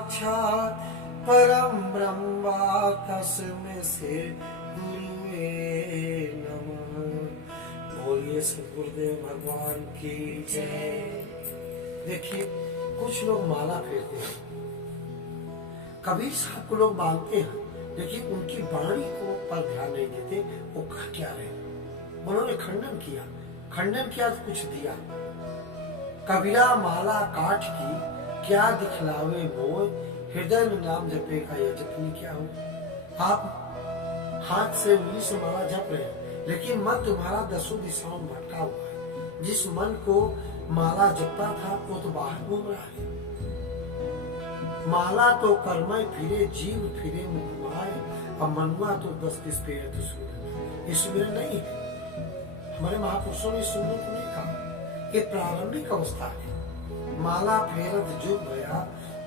साक्षात परम ब्रह्म तस्मै से गुरुवे नमः। बोलिए सद्गुरुदेव भगवान की जय। देखिए, कुछ लोग माला फेरते हैं, कबीर साहब को लोग मानते हैं, लेकिन उनकी वाणी को पर ध्यान नहीं देते। वो कह क्या रहे, उन्होंने खंडन किया तो कुछ दिया। कबीरा माला काट की क्या दिखलावे मोय, हृदय में नाम जपेगा या जपनी क्या हो। आप हाथ से उंगली से माला जप रहे हैं, लेकिन मन तुम्हारा दसों दिशाओं में भटका हुआ है। जिस मन को माला जपता था वो तो बाहर घूम रहा है। माला तो कर्मय फिरे, जीव फिरे मुखमाय, अब मनुआ तो 10 पे है तो सुन। ये सुमिरन नहीं है, हमारे महापुरुषों ने सुनने को नहीं कहा। ये प्रारंभिक अवस्था है। माला फेरत जुग गया,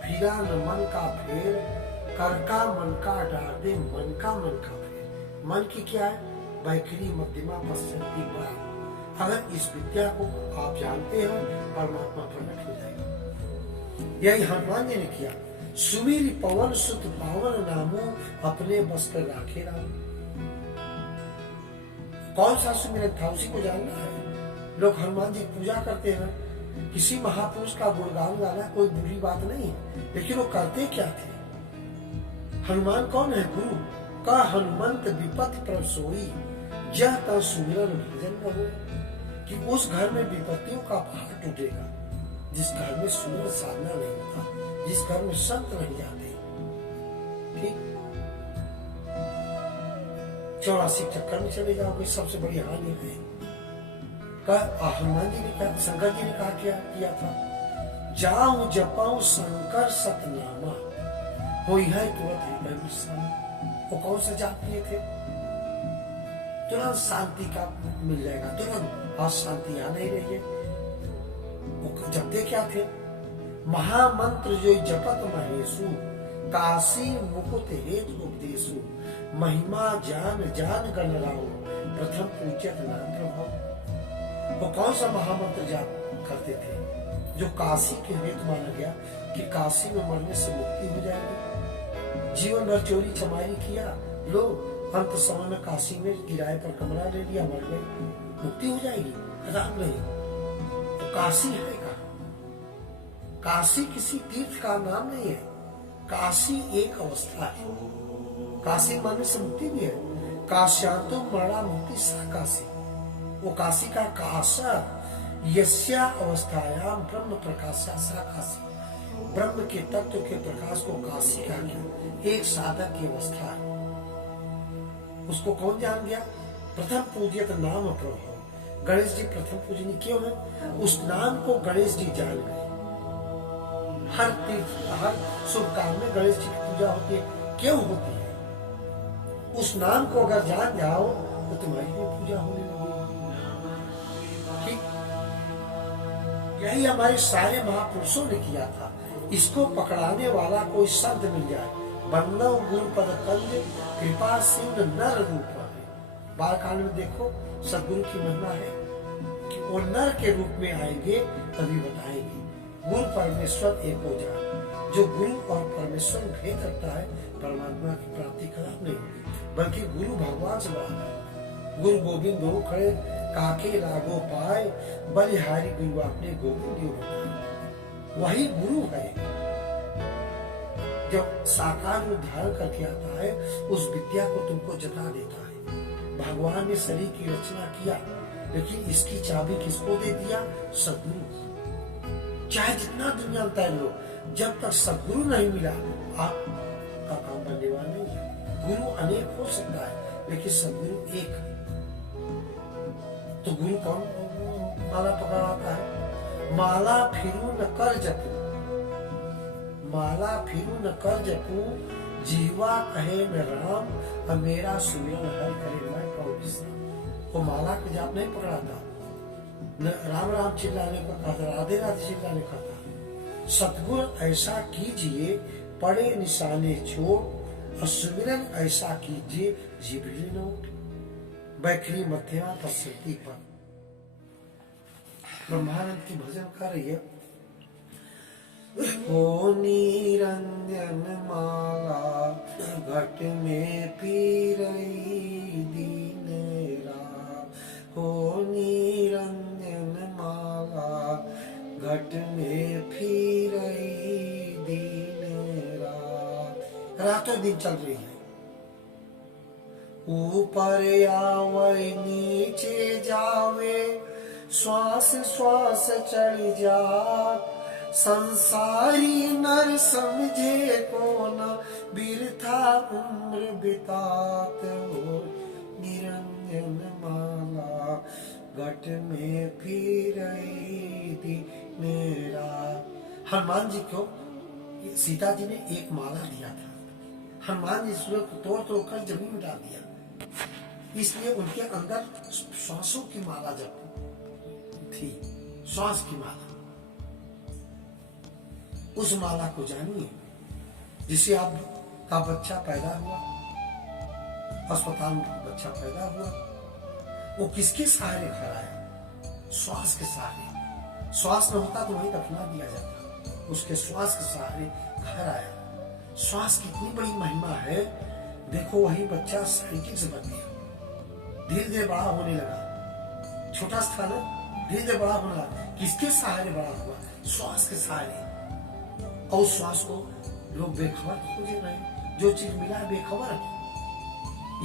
फिरा न मन का फेर, कर का मन का डार दे, मन का फेर। मन की क्या है? बैखरी मध्यमा पश्चिमी बड़ा। अगर इस विद्या को आप जानते हैं, परमात्मा प्रकट हो जाएगा। यही हनुमान जी ने किया। सुमीर पवन सुत पावन नामो, अपने बस कर राखे राम। कौन सा सुमिरन था, उसी को जानना है। लोग हनुमान जी पूजा करते हैं, किसी महापुरुष का गुणगान गाना कोई बुरी बात नहीं है, लेकिन वो करते क्या थे? हनुमान कौन है? गुरु का हनुमंत विपत्ति प्रभ सोई, यह तब सुमिरन भजन न हो। कि उस घर में विपत्तियों का पहाड़ टूटेगा जिस घर में सुमिरन साधना नहीं होता, जिस घर में संत नहीं जाते। ठीक, 84 चक्कर में चले जाओगे, सबसे बड़ी हानि है। हनुमान जी ने क्या, शंकर जी ने कहा क्या किया था? जाऊं जपाऊं शंकर सतनामा, होई है तुरंत हृदय विश्राम। वो कौन सा जाप किए थे? तुरंत शांति का मिल जाएगा, तुरंत। आज शांति आ नहीं रही है। वो जपते क्या थे? महामंत्र जो जपत महेशु, काशी मुकुट हेतु उपदेशु, महिमा जान जान गणराओ, प्रथम पूज्यत नाम प्रभाव। वो कौन सा महामंत्र जाप करते थे जो काशी के हेतु माना गया कि काशी में मरने से मुक्ति हो जाएगी। जीवन भर चोरी चमारी किया, लोग अंत समय में काशी में किराए पर कमरा ले लिया, मर गए, मुक्ति हो जाएगी? राम नहीं। तो काशी है कहाँ? काशी किसी तीर्थ का नाम नहीं है। काशी एक अवस्था है। काशी माने से मुक्ति भी है। काश्यांतो मरणा मुक्ति सा काशी। वो काशी का काशा यस्या अवस्थायाम ब्रह्म प्रकाशा सा काशी। ब्रह्म के तत्व के प्रकाश को काशी कहा गया। एक साधक की अवस्था है, उसको कौन जान गया? प्रथम पूज्यत नाम प्रभु। गणेश जी प्रथम पूजनीय क्यों है? उस नाम को गणेश जी जान गए। हर तीर्थ, हर शुभ काम में गणेश जी की पूजा होती है। क्यों होती है? उस नाम को अगर जान जाओ तो तुम्हारी भी पूजा होने लगेगी। ठीक, यही हमारे सारे महापुरुषों ने किया था। इसको पकड़ाने वाला कोई संत मिल जाए, बंदो गुरु पद कंज कृपा सिंह नर रूप है। बालकांड में देखो, सदगुरु की महिमा है कि वो नर के रूप में आएंगे, तभी बताएंगे। गुरु परमेश्वर एक हो जाए। जो गुरु और परमेश्वर भेद रखता है, परमात्मा की प्राप्ति कदापि नहीं होगी, बल्कि गुरु भगवान से बड़ा है। गुरु गोविंद हो खड़े काके लागो पाए, बलिहारी गुरु आपने गोविंद बताए। वही गुरु है। जब साकार रूप धारण करके आता है, उस विद्या को तुमको जता देता है। भगवान ने शरीर की रचना किया, लेकिन इसकी चाबी किसको दे दिया? सद्गुरु। चाहे जितना दुनिया तैर लो, जब तक सद्गुरु नहीं मिला, आपका काम बनने वाला नहीं है। गुरु अनेक हो सकता है, लेकिन सद्गुरु एक है। तो गुरु कौन माला पकड़ाता है? माला फिरू न कर जपू, माला फिरू न कर जपू, जीवा कहे न राम, अब मेरा सुमिरन हर करे मैं कौन विश्राम। वो माला का जाप नहीं पकड़ाता, न राम राम चिल्लाने को कहता, राधे राधे चिल्लाने को कहता। सतगुरु ऐसा कीजिए पड़े निशाने छोड़, और सुमिरन ऐसा कीजिए जिभरी न उठ। बैखरी मध्यमा पश्चिमी पर ब्रह्मानंद की भजन कर रही है। हो निरंजन माला घट में पी रही दीन रात। हो निरंजन माला घट में पी रही दीन रात। रातों दिन चल रही है। ऊपर आवे नीचे जावे, श्वास श्वास चढ़ जा। संसारी नर समझे को न, बिरथा उम्र बितात हो निरंजन माला घट में फिर मेरा। हनुमान जी को सीता जी ने एक माला दिया था। हनुमान जी सूरज को तोड़ तोड़ कर जमीन में डाल दिया, इसलिए उनके अंदर श्वासों की माला जब थी, श्वास की माला, उस माला को जानिए जिसे आपका बच्चा पैदा हुआ, अस्पताल में बच्चा पैदा हुआ, वो किसके सहारे घर आया? श्वास के सहारे। श्वास न होता तो वहीं दफना दिया जाता, उसके श्वास के सहारे घर आया। श्वास की इतनी बड़ी महिमा है। देखो वही बच्चा साइकिल से बन गया, धीरे धीरे बड़ा होने लगा, छोटा था ना, धीरे धीरे बड़ा होने लगा। किसके सहारे बड़ा हुआ? श्वास के सहारे। और श्वास को लोग बेखबर खोजे रहे, जो चीज मिला है बेखबर है।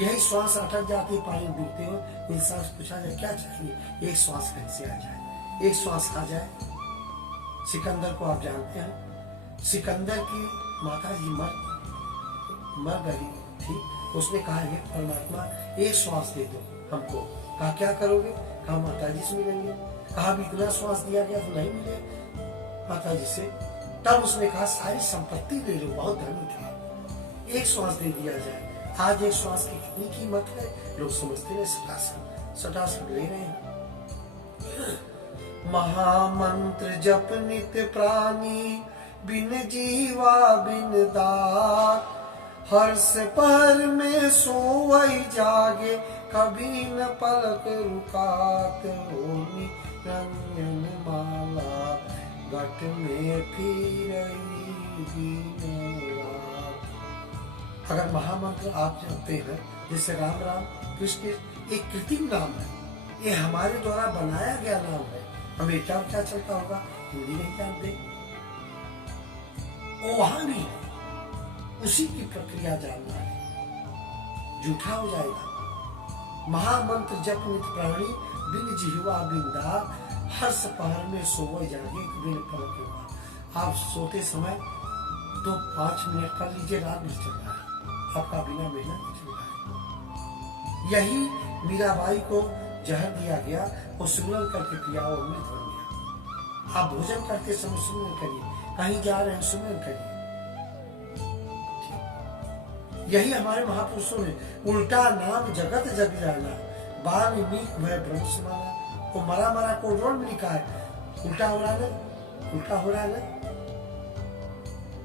यही श्वास अटक जाती है, पानी डूबते हो, इंसान से पूछा जाए क्या चाहिए, एक श्वास कहीं से आ जाए, एक श्वास आ जाए। सिकंदर को आप जानते हैं, सिकंदर की माता जी मर गई थी। उसने कहा है परमात्मा एक श्वास दे दो हमको। कहा क्या करोगे? कहा माता जी से मिलेंगे। कहा भी इतना श्वास दिया गया तो नहीं मिले माता जी से। तब उसने कहा सारी संपत्ति दे लो, बहुत धनी था, एक श्वास दे दिया जाए। आज एक श्वास की कितनी कीमत है, लोग समझते हैं सटासट ले रहे हैं। महामंत्र जप नित्य प्राणी, बिन जीवा बिन दार। हर्ष पर में सोवई जागे, कभी न पलक रुकात हो निरंजन माला घट में फिर अगर महामंत्र आप जानते हैं, जैसे राम राम कृष्ण एक कृत्रिम नाम है, ये हमारे द्वारा बनाया गया नाम है। अमेरिका में क्या चलता होगा हिंदी नहीं जानते, वो वहां भी है, उसी की प्रक्रिया जानना है, झूठा हो जाएगा। महामंत्र जप नित प्राणी, बिन जिह्वा बिन दाग। हर्ष पहर में सोवे जागे, बिन पलक रुका। आप सोते समय तो 5 मिनट कर लीजिए, रात भी चल रहा है, आपका बिना मेहनत चल रहा है। यही मीराबाई को जहर दिया गया, वो सुमरन करके पिया, वो अमृत बन गया। आप भोजन करते समय सुमरन करिए, कहीं जा रहे हैं सुमरन करिए। यही हमारे महापुरुषों ने उल्टा नाम जगत जग जाना, वाल्मीकि भय ब्रह्म समाना। वो मरा मरा कोड में लिखा है, उल्टा हो रहा है, उल्टा हो रहा है।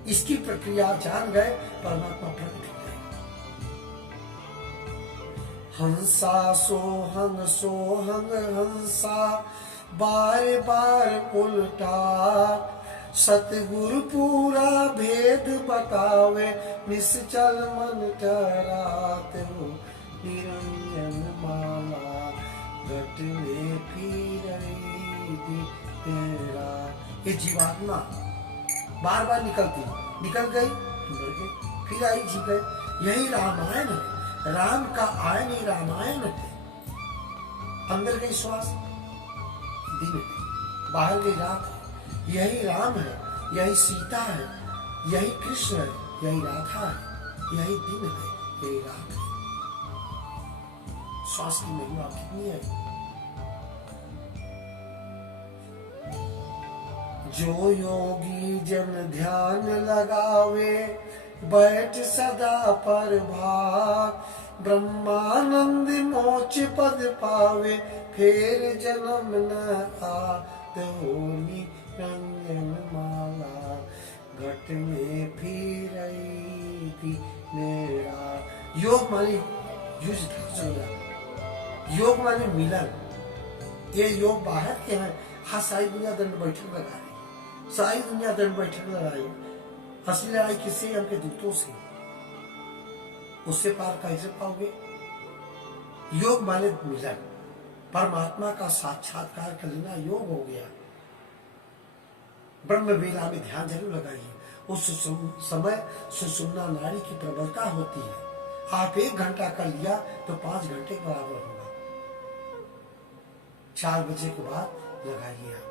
इसकी प्रक्रिया जान गए, परमात्मा प्रकट हो जाए। हंसा सोहंग हंसा, बार बार उल्टा। सतगुरु पूरा भेद बतावे, निश्चल मन टरात हो निरंजन माला घट में फिर तेरा। ये जीवात्मा बार बार निकल गई, मर गई, फिर आई, जी गए। यही रामायण है, राम का आयन ही रामायण है। अंदर गई श्वास, दिन है, बाहर गई रात है। यही राम है, यही सीता है, यही कृष्ण है, यही राधा है, यही दिन है, यही रात है। श्वास की महिमा कितनी है। जो योगी जन ध्यान लगावे, बैठ सदा पर भाग। ब्रह्मानंद मोक्ष पद पावे, फिर जन्म न आत हो निरंजन माला घट में फिर मेरा। योग माने युद्ध, योग माने मिलन। ये योग बाहर के हैं, हाँ सारी दुनिया दंड बैठक लगा रही, सारी दुनिया दंड बैठक लड़ाई, असली लड़ाई किससे? उनके दूतों से। उससे पार कैसे पाओगे? योग माने मिलन, परमात्मा का साक्षात्कार कर लेना योग हो गया। ब्रह्म वेला में ध्यान जरूर लगाइए। उस समय सुषुम्ना नाड़ी की प्रबलता होती है। आप 1 घंटा कर लिया तो 5 घंटे के बराबर होगा। 4 बजे के बाद लगाइए आप।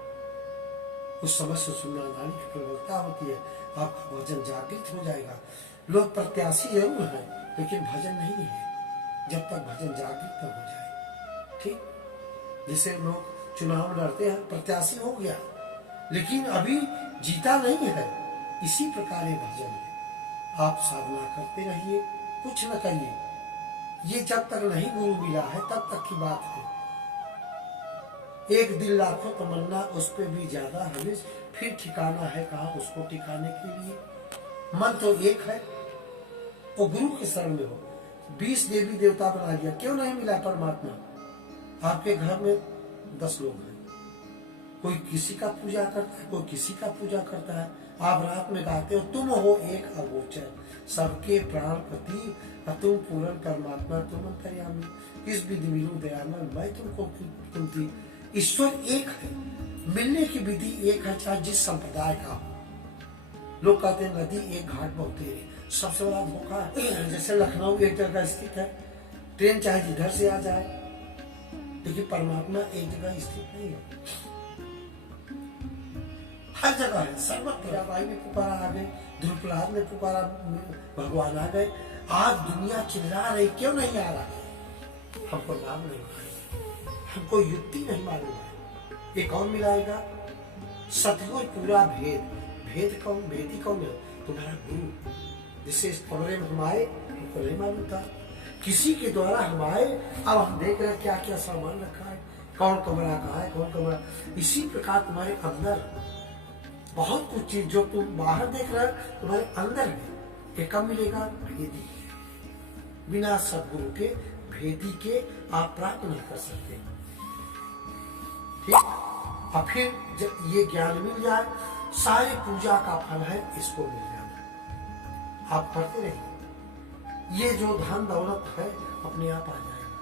उस समय सुषुम्ना नाड़ी की प्रबलता होती है, आपका भजन जागृत हो जाएगा। लोग प्रत्याशी जरूर है लेकिन भजन नहीं है जब तक भजन जागृत न हो जाए। ठीक, जिसे लोग चुनाव लड़ते हैं, प्रत्याशी हो गया लेकिन अभी जीता नहीं है। इसी प्रकार ये भजन है। आप साधना करते रहिए, कुछ न करिए। ये जब तक नहीं गुरु मिला है तब तक की बात है। एक दिल लाखों तमन्ना, उस पर भी ज्यादा हमें फिर ठिकाना है कहाँ उसको टिकाने के लिए। मन तो एक है, वो गुरु के शरण में हो। 20 देवी देवता बना दिया, क्यों नहीं मिला परमात्मा? आपके घर में 10 लोग हैं, कोई किसी का पूजा करता है, कोई किसी का पूजा करता है। आप रात में गाते हो, तुम हो एक अगोचर, सबके प्राण पति, तुम पूर्ण परमात्मा, तुम अंतर्यामी, इस विधि मिलो दयामय, मैं तुमको तुम थी। ईश्वर एक है, मिलने की विधि एक है, चाहे जिस संप्रदाय का हो। लोग कहते हैं नदी एक घाट बहुतेरे, सबसे बड़ा धोखा है। जैसे लखनऊ एक जगह स्थित है, ट्रेन चाहे जिधर से आ जाए, लेकिन परमात्मा एक जगह स्थित नहीं है, हर जगह है, सर्वत्र। भाई ने पुकारा आ गए, ध्रुवप्रहलाद ने पुकारा भगवान आ गए। आज दुनिया चिल्ला रही, क्यों नहीं आ रहा? हमको नाम नहीं मालूम, हमको युक्ति नहीं मालूम है। ये कौन मिलाएगा? सतगुरु पूरा भेद। भेद कौन? भेदी कौन है? तुम्हारा गुरु, जिससे इस कमरे में हम आए हमको नहीं मालूम था, किसी के द्वारा हम आए। अब हम देख रहे क्या क्या सामान रखा है, कौन कमरा कहाँ है, कौन कमरा। इसी प्रकार तुम्हारे अंदर बहुत कुछ चीज जो तुम बाहर देख रहे हो तुम्हारे अंदर है। ये कब मिलेगा? भेदी। बिना सदगुरु के, भेदी के आप प्राप्त नहीं कर सकते। ठीक, और फिर जब ये ज्ञान मिल जाए, सारे पूजा का फल है इसको मिल जाना। आप करते रहिए, ये जो धन दौलत है अपने आप आ जाएगा।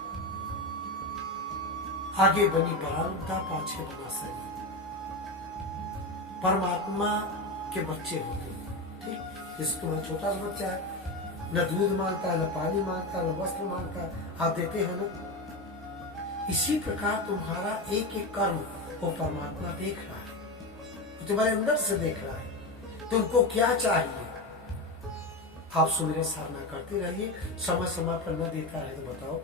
आगे बनी बरानुता, पाछे बना सही। परमात्मा के बच्चे होते हैं। ठीक, जैसे तुम्हारा छोटा सा बच्चा है, न दूध मांगता, न पानी मांगता, न वस्त्र मांगता, आप देते हो ना। इसी प्रकार तुम्हारा एक एक कर्म वो परमात्मा देख रहा है, तुम्हारे अंदर से देख रहा है। तुमको क्या चाहिए? आप सुमिरन साधना करते रहिए। समय समय पर न देता है तो बताओ,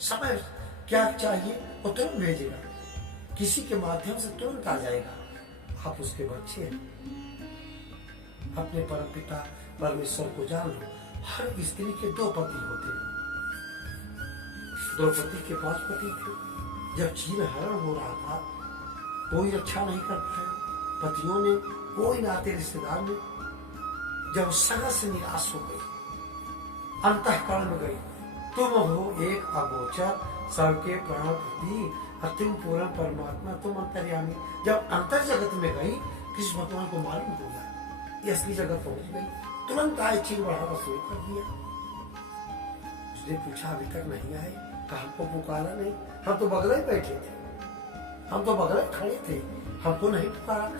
समय क्या चाहिए वो तुरंत भेजेगा, किसी के माध्यम से तुरंत आ जाएगा। आप उसके बच्चे हैं। अपने परम पिता परमेश्वर को जान लो। हर स्त्री के 2 पति होते हैं। द्रौपदी के 5 पति थे। जब चीन हरण हो रहा था, कोई रक्षा नहीं कर पाया, पतियों ने, कोई नाते रिश्तेदार ने। जब सगा से निराश हो गई, अंतःकरण में गई, तुम हो एक अगोचर, सबके प्राण पति, तुम पूर्ण परमात्मा, तुम अंतर्यामी। जब अंतर जगत में गई, कृष्ण भगवान को मालूम हो गया ये असली जगह पहुंच गई, तुरंत आए, चीन बढ़ाना शुरू कर दिया। उसने पूछा अभी तक नहीं आए, कहा हमको पुकारा नहीं, हम तो बगल ही बैठे थे, हम तो बगल खड़े थे, हमको नहीं पुकारा।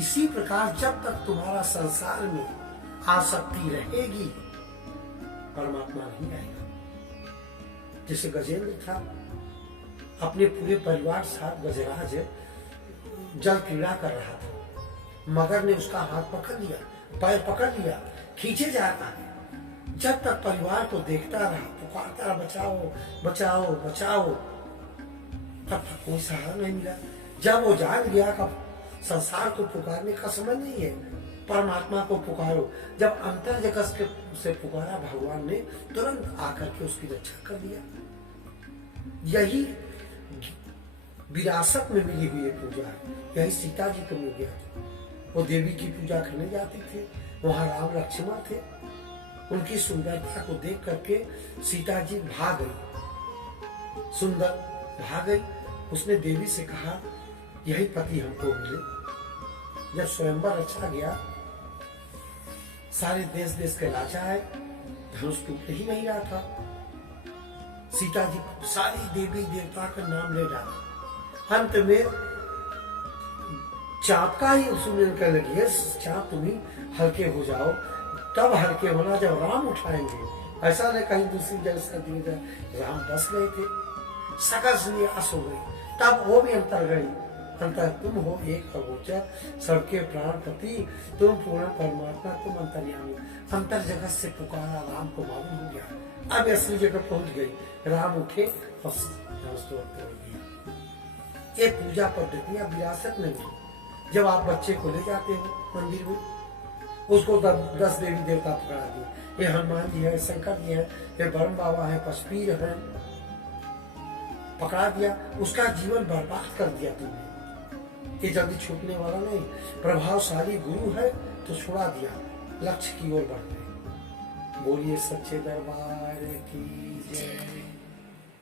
इसी प्रकार जब तक तुम्हारा संसार में आसक्ति रहेगी, परमात्मा नहीं आएगा। जैसे गजेंद्र था, अपने पूरे परिवार साथ गजराज जल क्रीड़ा कर रहा था, मगर ने उसका हाथ पकड़ लिया, पैर पकड़ लिया, खींचे जा रहा है। जब तक परिवार को देखता रहा, पुकारता रहा, बचाओ बचाओ बचाओ, तब तक कोई सहारा नहीं मिला। जब वो जान गया कि संसार को पुकारने का समय नहीं है, परमात्मा को पुकारो। जब अंतर जगत से पुकारा, भगवान ने तुरंत आकर के उसकी रक्षा कर दिया। यही विरासत में मिली हुई पूजा है। यही सीता जी को मिल गया था। वो देवी की पूजा करने जाते थे, वहां राम लक्ष्मण थे। उनकी सुंदरता को देख करके सीता जी भाग गई, सुंदर भाग गई। उसने देवी से कहा यही पति हमको मिले। जब स्वयंवर रचा गया, सारे देश देश के राजा है, धनुष टूट ही नहीं रहा था। सीता जी सारी देवी देवता का नाम ले डाला। अंत में चाँप का ही सुमिरन करने लगी, चाँप तुम ही हल्के हो जाओ। तब हल्के होना जब राम उठाएंगे, ऐसा नहीं कहीं दूसरी जगह कर दिए, राम बस गए थे, सकस निराश हो गई। तब वो भी अंतर गई, अंतर तुम हो एक अगोचर, सबके प्राणपति तुम पूर्ण परमात्मा, तुम अंतर्यामी। अंतर जगत से पुकारा, राम को मालूम हो गया, अब असली जगह पहुंच गई। राम उठे और तोड़ दिया। ये पूजा पद्धतियां विरासत में नहीं। जब आप बच्चे को ले जाते हो मंदिर में, उसको 10 देवी देवता पकड़ा दिए, ये हनुमान जी है, शंकर जी है, ये ब्रह्म बाबा है, पशुपीर है, पकड़ा दिया, उसका जीवन बर्बाद कर दिया तुमने। ये जल्दी छूटने वाला नहीं। प्रभावशाली गुरु है तो छुड़ा दिया, लक्ष्य की ओर बढ़ गए। बोलिए सच्चे दरबार की जय।